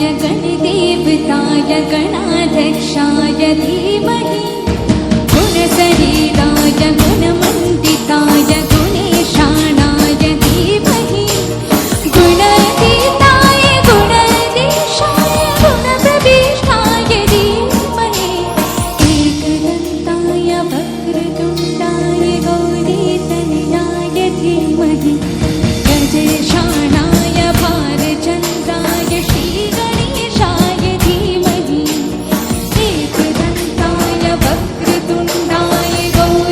गणदेवताय गणाध्यक्षाय धीमहि गुणशरीराय गुणमण्डिताय गुणेशानाय धीमहि गुणातीताय गुणाधीशाय गुणप्रविष्टाय धीमहि एकदन्ताय वक्रतुण्डाय गौरीतनयाय धीमहि गजेशानाय भारचन्द्राय श्रीगणेशाय धीमहि एकदन्ताय वक्रतुण्डाय गौरीतनयाय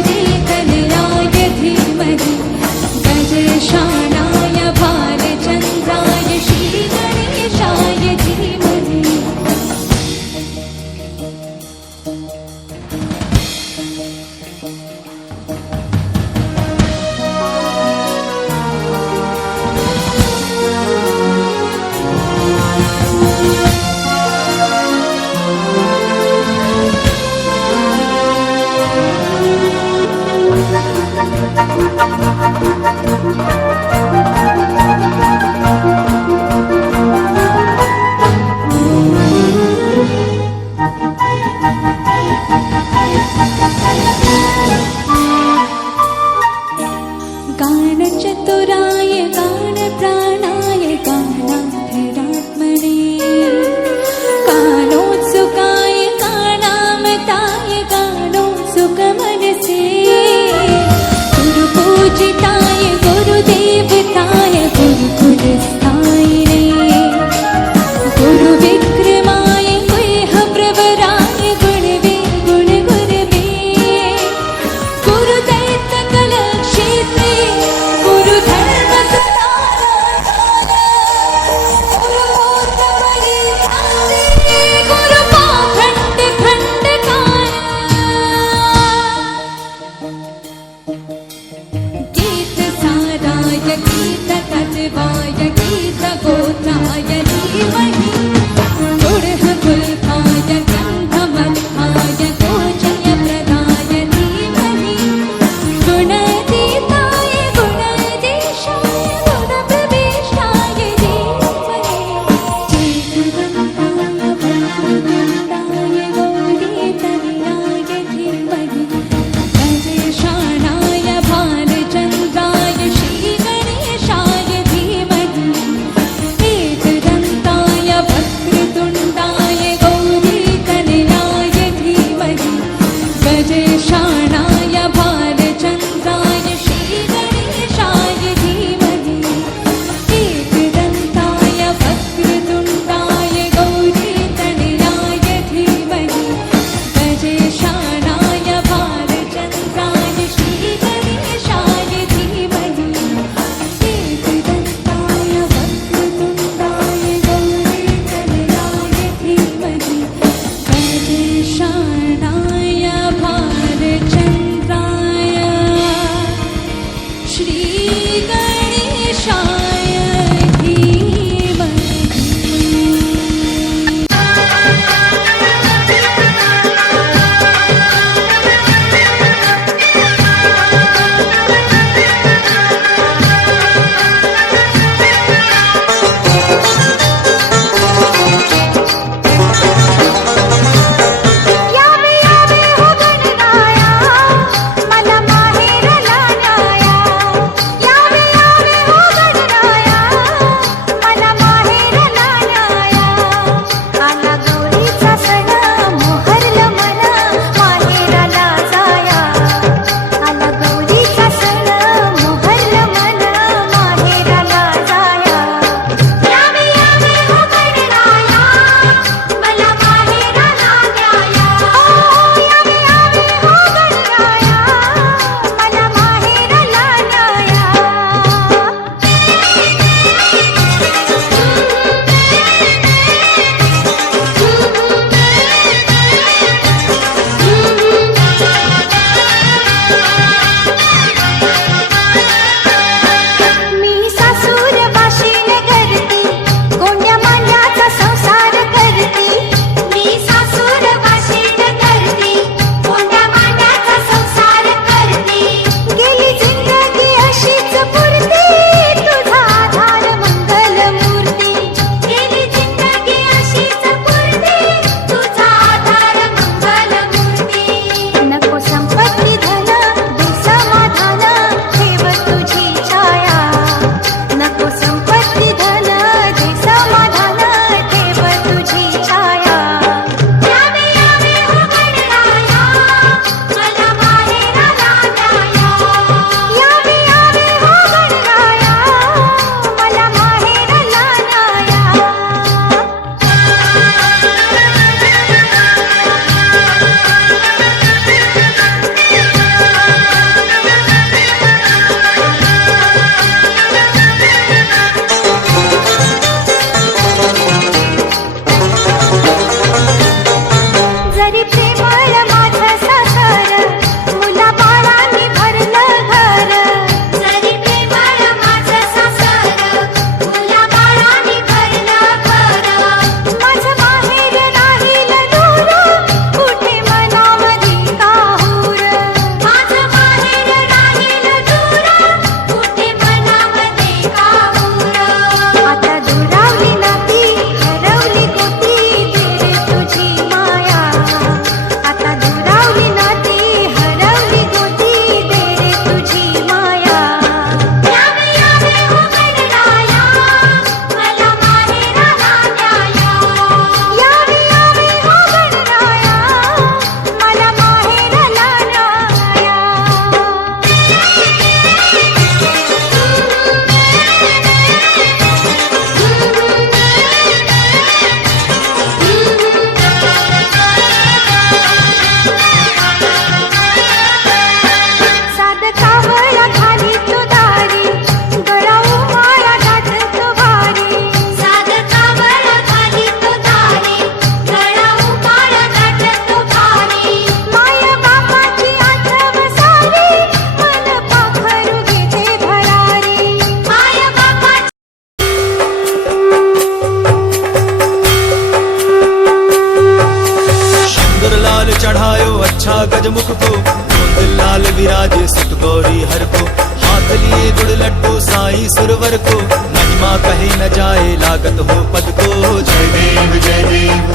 छा गजमुख को, गोंद लाल विराजे सुत गौरी हर को, हाथ लिए गुड़ लड्डू साई सुरवर को, महिमा कहे न जाए लागत हो पद को। जय देव जय देव,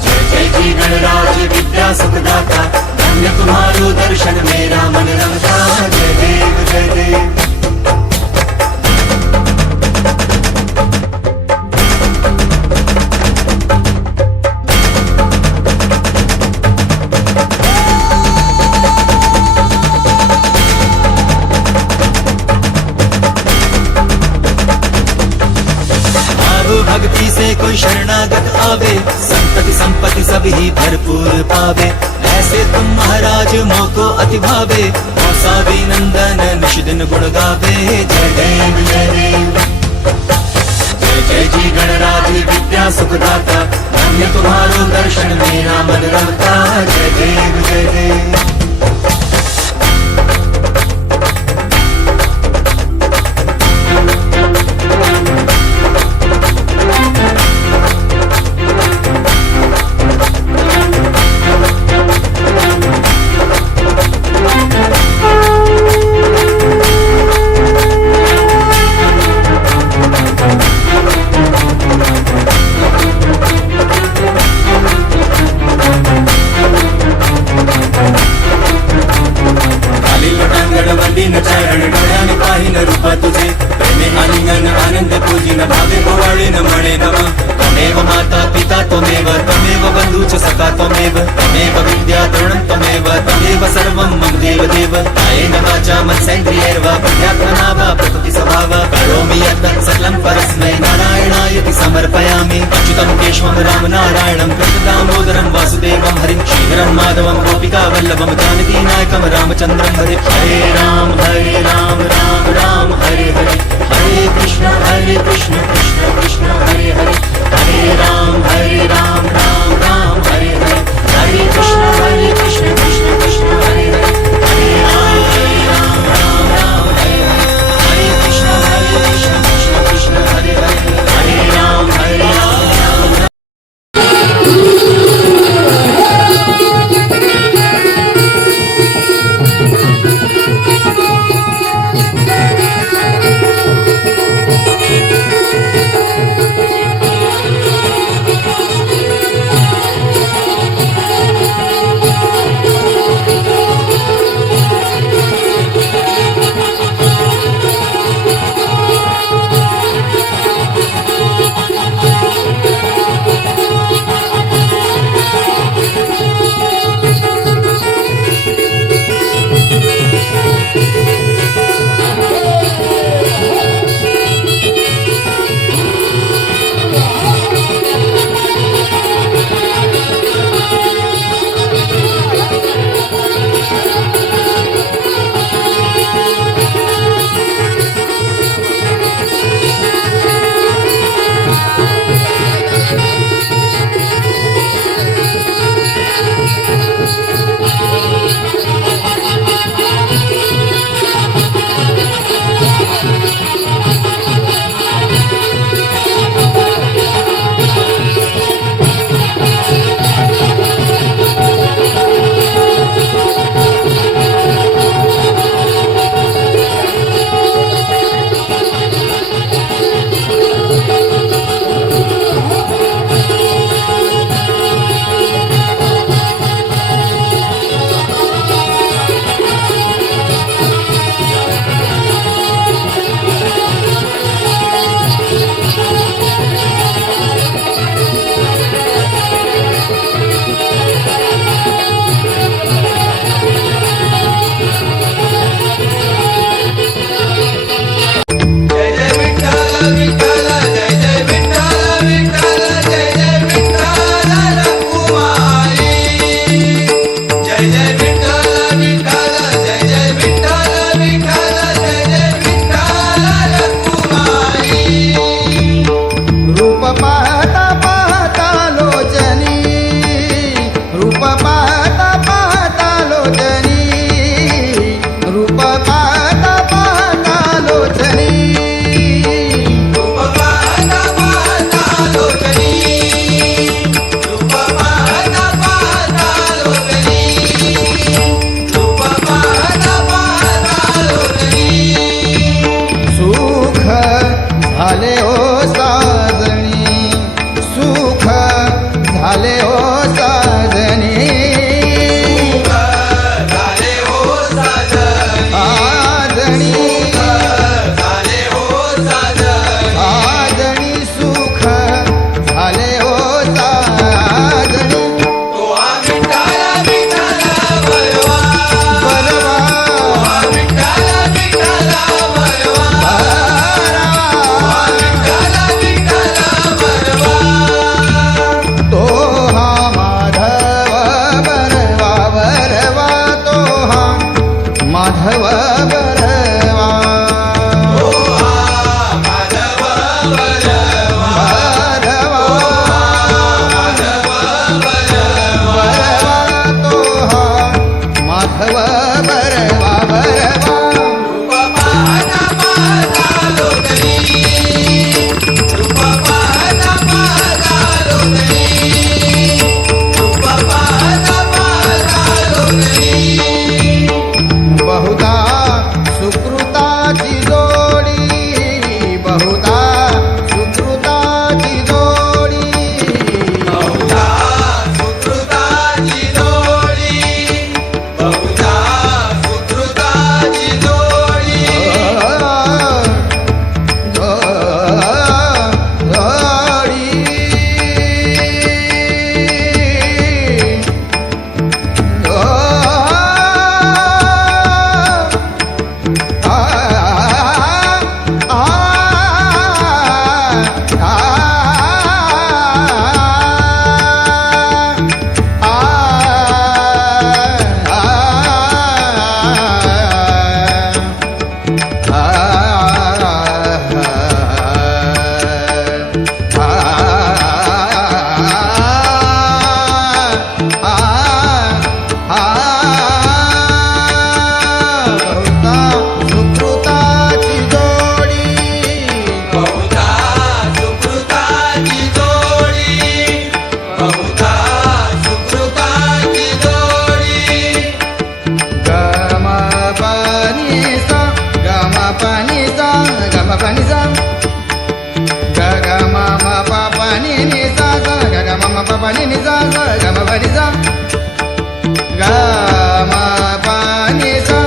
जय जय जी गणराज विद्या सुखदाता, धन्य तुम्हारो दर्शन मेरा मन रमता। जय देव जय देव। भक्ति से कोई शरणागत आवे, संपत्ति संपत्ति सब ही भरपूर पावे। ऐसे तुम महाराज मोको अति भावे, मौसावी नंदन निश दिन गुण गावे। जय देव जय देव, जय जय जी गणराज विद्या सुखदाता, धन्य तुम्हारो दर्शन मेरा मन रमता। जय देव जय देव। चरण डोळ्याने पाहिन रूप तुझे, प्रेमे आलिंगन आनंद पूजिन भावे पोवाळीन म्हणे नम। त्वमेव माता पिता त्वमेव, त्वमेव बंधूच सखा त्वमेव, त्वमेव विद्या द्रोणं त्वमेव, त्वमेव सर्वं मम देव देव। कायेन वाचा मनसेन्द्रियैर्वा बुद्ध्यात्मना वा प्रकृति स्वभाव, करोमि यत् सकलं परस्मै नारायणायति समर्पयामि। अच्युतं केशवं राम नारायणं कृष्णदामोदरं वासुदेवं हरिं, श्रीधरं माधवं गोपिका वल्लभं जानकी नायकं रामचन्द्रं हरे। हरे राम राम राम हरे हरे, हरे कृष्ण कृष्ण कृष्ण हरे हरे। हरे राम राम राम हरे हरे, हरे कृष्ण कृष्ण कृष्ण हरे हरे। हरे राम राम हरे हरे, हरे कृष्ण कृष्ण कृष्ण हरे हरे। हरे राम राम। साजणी सुख झाले हो साजणी साजणी साजणी सुख झाले हो साजणी तो हा माधव बरवा बरवा तो हा माधव बरवा बरवा तो हा माधव बरवा बरवा बहुधा सुकृताची जोडी बहुधा सुकृताची जोडी सुकृताची जोडी गम पानी सा गम पानी सा गम पानी सा ग ग म म प प नि नि सा सा ग ग म म प प नि नि सा सा ग म प नि सा ग म प नि सा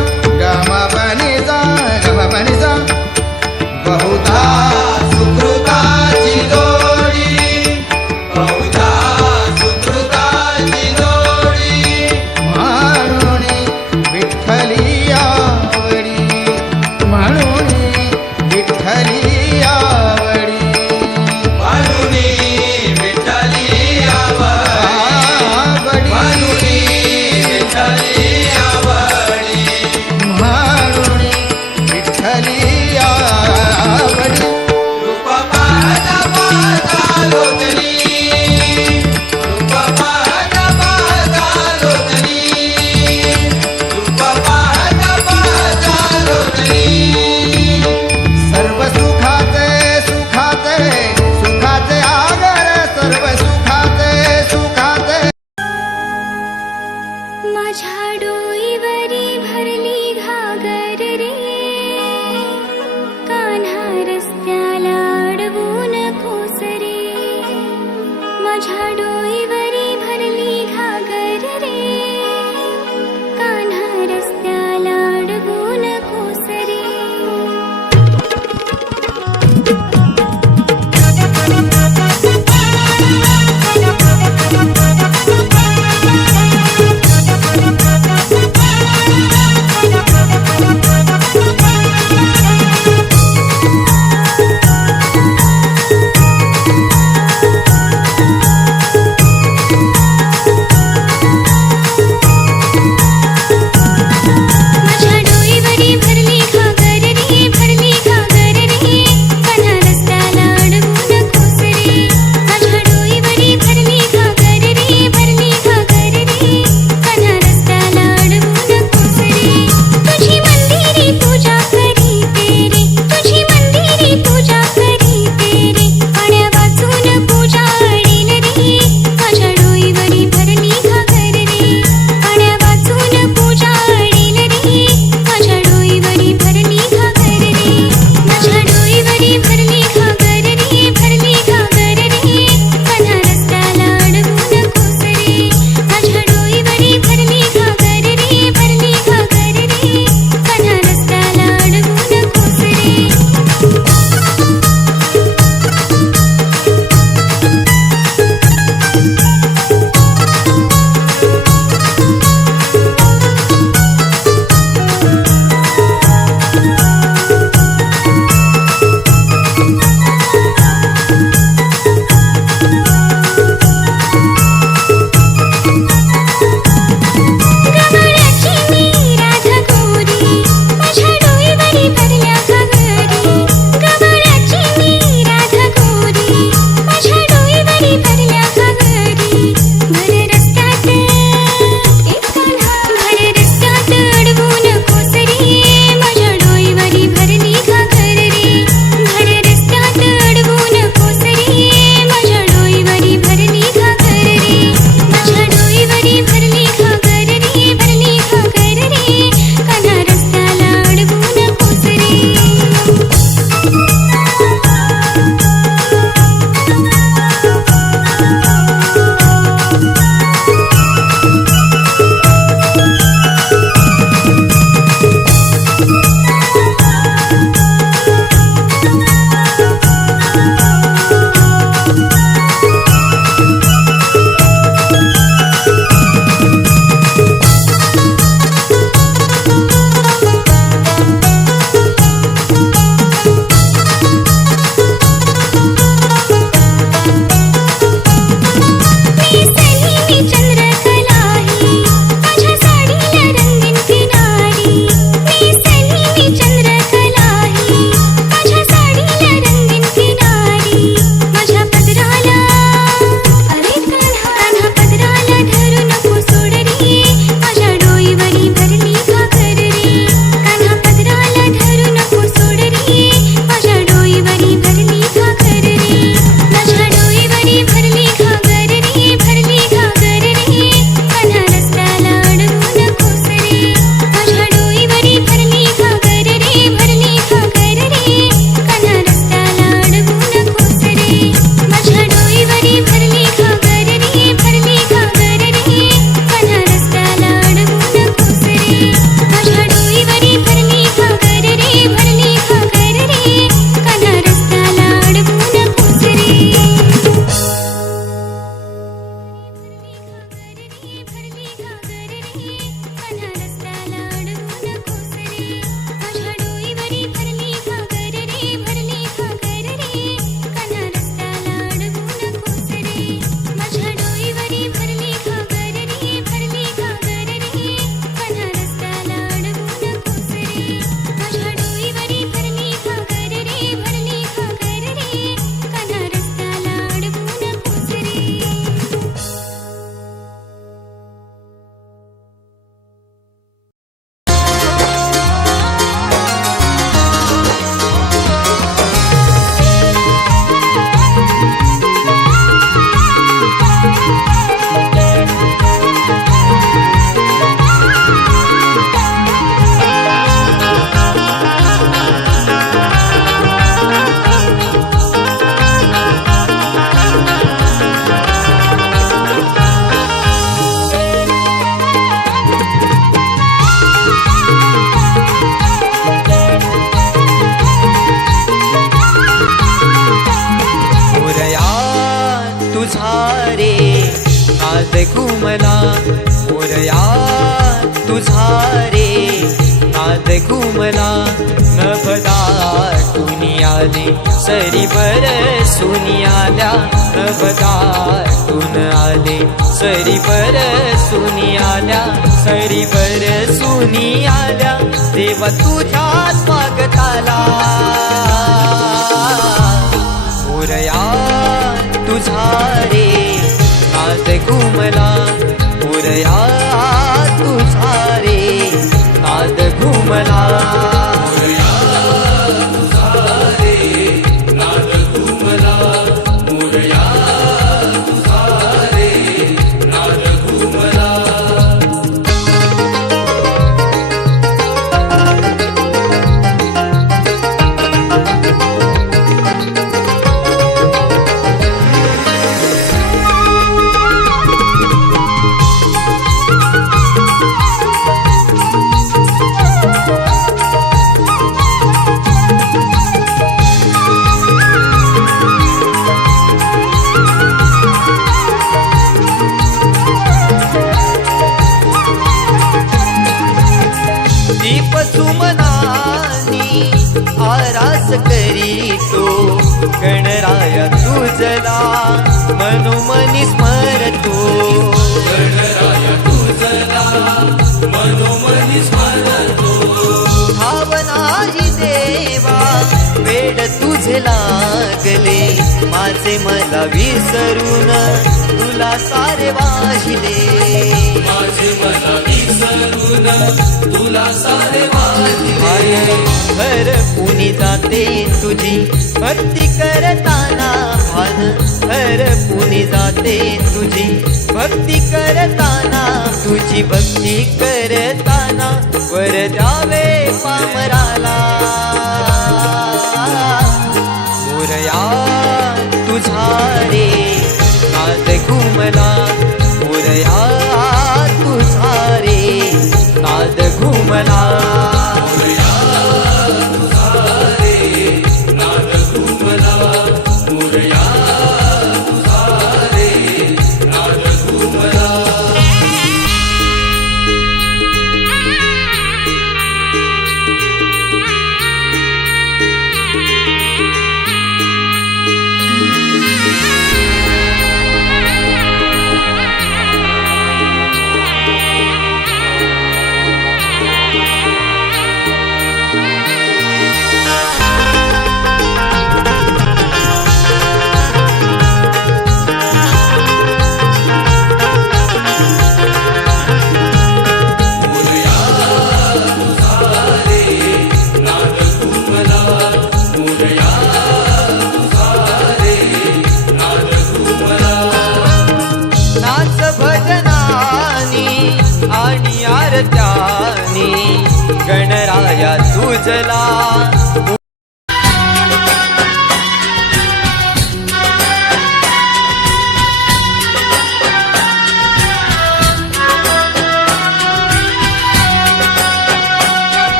ग म प नि सा ग म प नि सा बहुधा सुकृताची जोडी म्हणून विठ्ठली आवडी म्हणून विठ्ठली आवडी आवडी माझ्या डोईवरी भरली घागर रे, भरली घागर रे, कान्हा रस्त्याला अडवू नकोस रे. माझ्या डोईवरी भरली घागर रे, भरली घागर रे, कान्हा रस्त्याला अडवू नकोस रे. भरली घागर रे, कान्हा रस्त्याला अडवू नकोस रे. माझ्या डोईवरी भरली घागर रे, भरली घागर रे, कान्हा रस्त्याला अडवू नकोस रे. माझ्या डोईवरी भरली घागर रे, भरली घागर रे, कान्हा रस्त्याला अडवू नकोस रे. माझ्या डोईवरी भरली घागर रे, भरली घागर रे, कान्हा रस्त्याला अडवू नकोस रे. मोरया तुझा रे नाद घुमला, मोरया तुझा रे नाद घुमला. नभदा कुणी आले सरी बरसून आल्या, नभदा तून आले सरी बरसून आल्या, सरी बरसून आल्या. देवा तुझ्या स्वागताला मोरया तुझा रे नाद घुमला, मोरया तुझा रे नाद घुमला. दीप सुमनानी आरास करीतो, गणराया तुझला मनोमनी स्मरतो. गणराया तुझला मनोमनी स्मरतो. भावनाही देवा वेड तुझे लागले, माझे मला विसरून तुला सारे वाहिले. माझे मला विसरून तुला सारे वाहिले. हर पुनी जाते तुझी भक्ती करताना भान, हर पुनी जाते तुझी भक्ती करताना, तुझी भक्ती करताना वर द्यावे पामराला. मोरया तुझा रे नाद घुमला, मोरया तुझा रे नाद घुमला. गणराया तुझला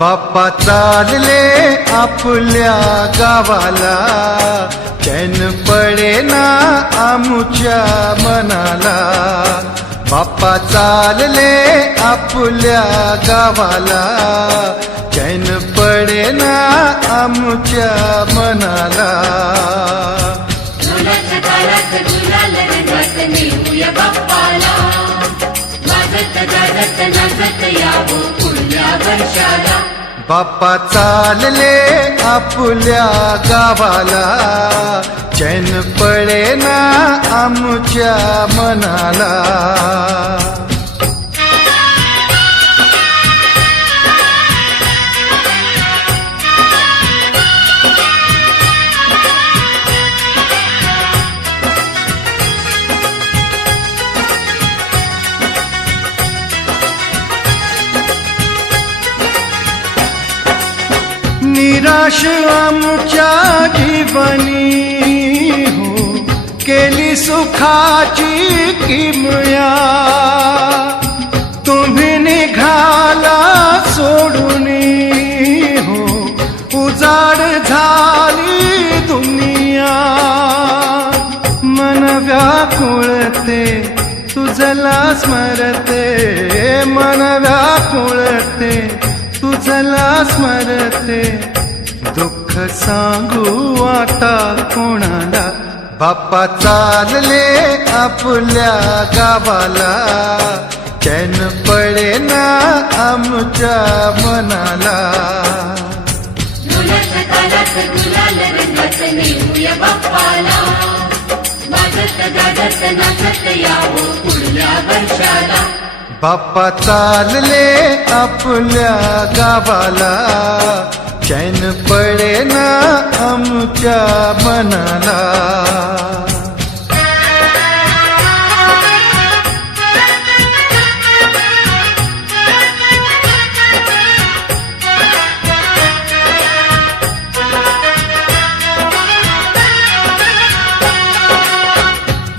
बाप्पा चालले आपल्या गावाला, चैन पडेना आमुच्या मनाला. बाप्पा चालले आपल्या गावाला, चैन पडेना आमुच्या मनाला. ढोलाच्या तालात गुलाल रंगात नेऊया बाप्पाला, वाजत गाजत नाचत यावं पुढल्या वर्षाला. बाप्पा चालले आपल्या गावाला, चैन पडेना आमुच्या मनाला. निराश आमच्या जीवनी हो, केली सुखाची किमया. तुम्ही निघाला सोडून हो, उजाड झाली दुनिया. मन व्याकुळते तुझला स्मरते, मन व्याकुळते तुझला स्मरते. दुःख सांगू आता कोणाला. बाप्पा चालले आपल्या गावाला, चैन पडेना आमच्या मनाला. ढोलाच्या तालात गुलाल रंगात नेऊया बाप्पाला, वाजत गाजत नाचत यावं पुढल्या वर्षाला. बाप्पा चालले आपल्या गावाला, चैन पडेना आमच्या मनाला.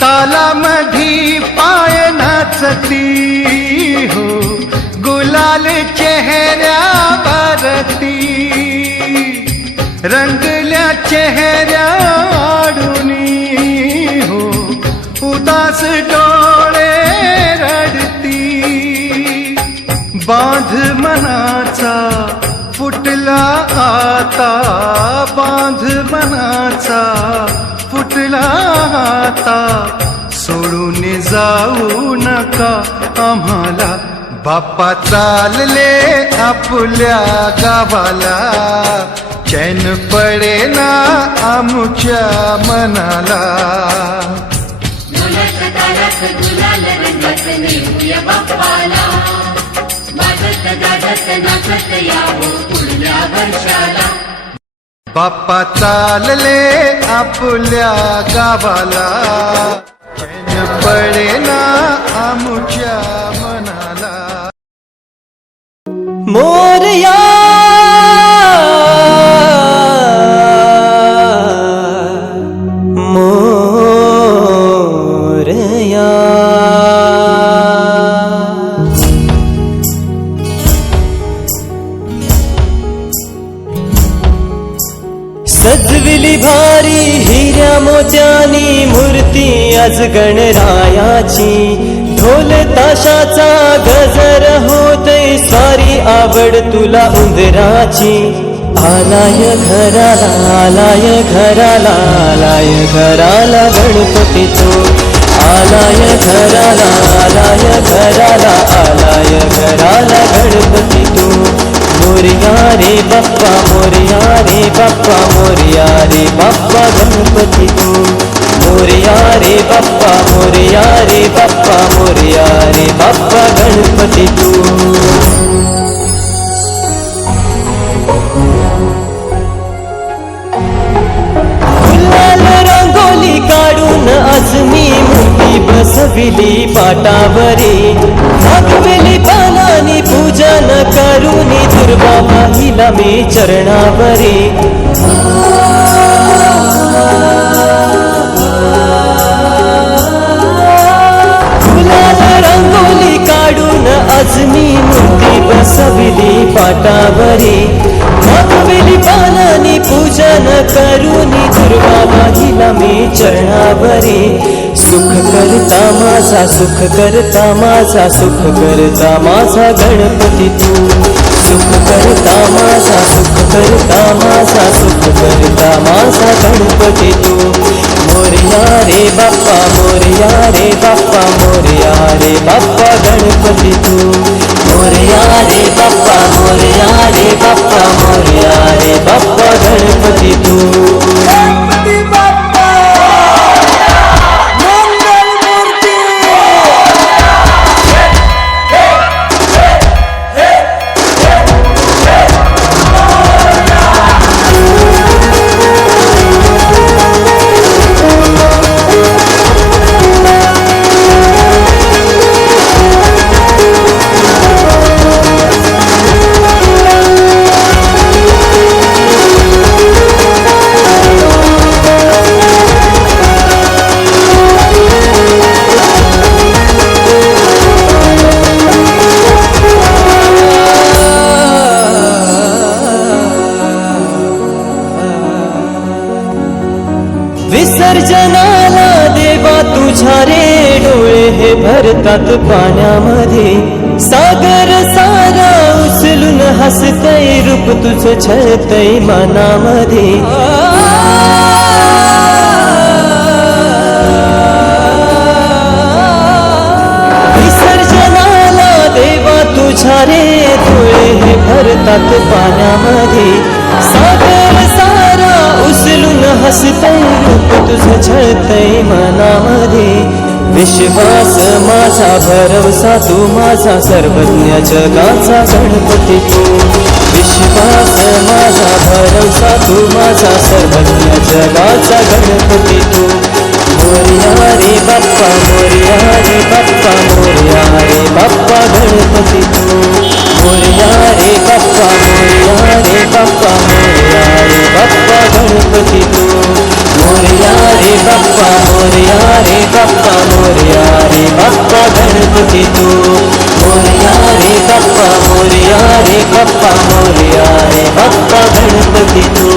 तालामधी पाय नाचती हो, गुलाल चेहऱ्यावरती. रंगल्या चेहऱ्या आडुनी हो, उदास डोळे रडती. बांध मनाचा फुटला आता, बांध मनाचा फुटला आता. सोडून जाऊ नका आम्हाला. बाप्पा चालले आपल्या गावाला, चैन पडेना आमच्या मनाला. ढोलाच्या तालात गुलाल रंगात नेऊया बाप्पाला, वाजत गाजत नाचत यावं पुढल्या वर्षाला. बाप्पा चालले आपल्या गावाला, चैन पडेना आमच्या मनाला. मोरया मोरया. सजविली भारी हिऱ्या मोत्यानी मूर्ती आज गणरायाची. ढोल ताशाचा गजर होतय, सारी आवड तुला उंदराची. आलाय घराला, आलाय घराला, आलाय घराला गणपती तो. आलाय घराला, आलाय घराला, आलाय घराला गणपती तो. मोरया रे बाप्पा, मोरया रे बाप्पा, मोरया रे बाप्पा गणपती तू. मोरया रे बाप्पा, मोरया रे बाप्पा, मोरया रे बाप्पा गणपती तू. गुलाल रांगोली काढून आज मी मूर्ती बसविली पाटावरी. दाखविली पानानी पूजन करूनी, दुर्वा पाहिला मी चरणावरी. गुलाल रांगोली काढून आज मी मूर्ती बसविली पाटावरी मागवेली पानानी पूजन करूनी दुर्वा माहिला मी चरणावरी सुख करता माझा सुख करता माझा सुख करता माझा गणपती तू सुख करता माझा सुख करता माझा सुख करता माझा गणपती तू मोरया रे बाप्पा मोरया रे बाप्पा मोरया रे बाप्पा गणपती तू मोरया रे बाप्पा मोरया रे बाप्पा मोरया रे बाप्पा गणपती तू विसर्जनाला देवा तुझ्या रे डोळे हे भरतात पाण्यामध्ये सागर सारा उचलून हसतय रूप तुझं छळतय मनामध्ये विसर्जनाला देवा तुझ्या रे डोळे हे भरतात पाण्यामध्ये सागर सारा उचलून हसतय रूप तुझं छळतय मनामध्ये विश्वास माझा भरवसा तू माझा सर्वज्ञ जगाचा गणपती तू विश्वास माझा भरवसा तू माझा सर्वज्ञ जगाचा गणपती तू मोरया रे बाप्पा मोरया रे बाप्पा मोरया रे बाप्पा गणपती तू मोरया रे बाप्पा मोरया रे बाप्पा मोरया रे बाप्पा गणपती तू मोरया रे बाप्पा मोरया रे बाप्पा मोरया रे बाप्पा गणपती तू मोरया रे बाप्पा मोरया रे बाप्पा मोरया रे बाप्पा गणपती तू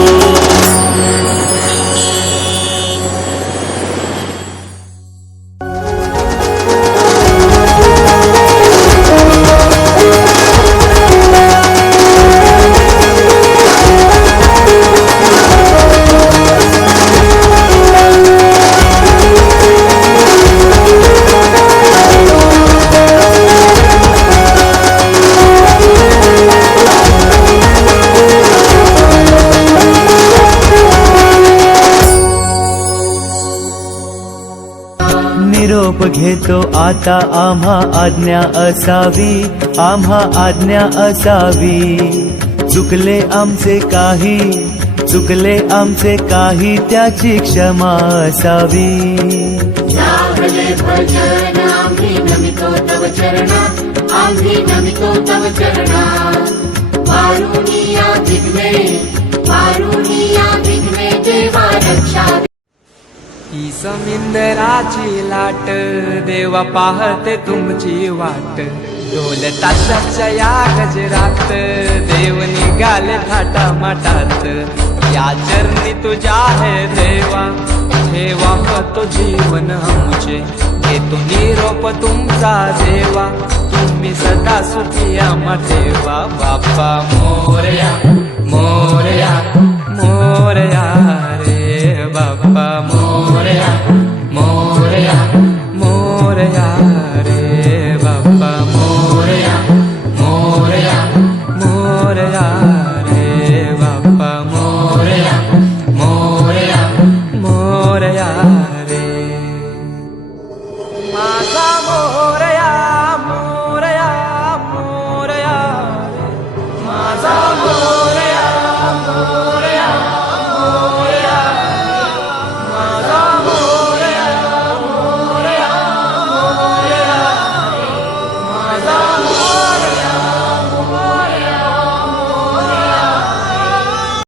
निरोप घेतो आता आम्हा आज्ञा असावी आम्हा आज्ञा असावी चुकले आमचे काही त्याची क्षमा असावी सावले भजन आम्ही नमितो तव चरणा आम्ही नमितो तव चरणा वारुणिया विघ्ने देवा रक्षा ही समिंदराची लाट देवा पाहते तुमची वाट ढोल ताशाच्या या गजरात देव निघाले थाटा माटात या चरणी तुझ्या है देवा ठेवा तो जीवन आमचे घेतो निरोप तुमचा देवा तुम्ही सदा सुखी आम्हा ठेवा बाप्पा मोरया मोरया मोरया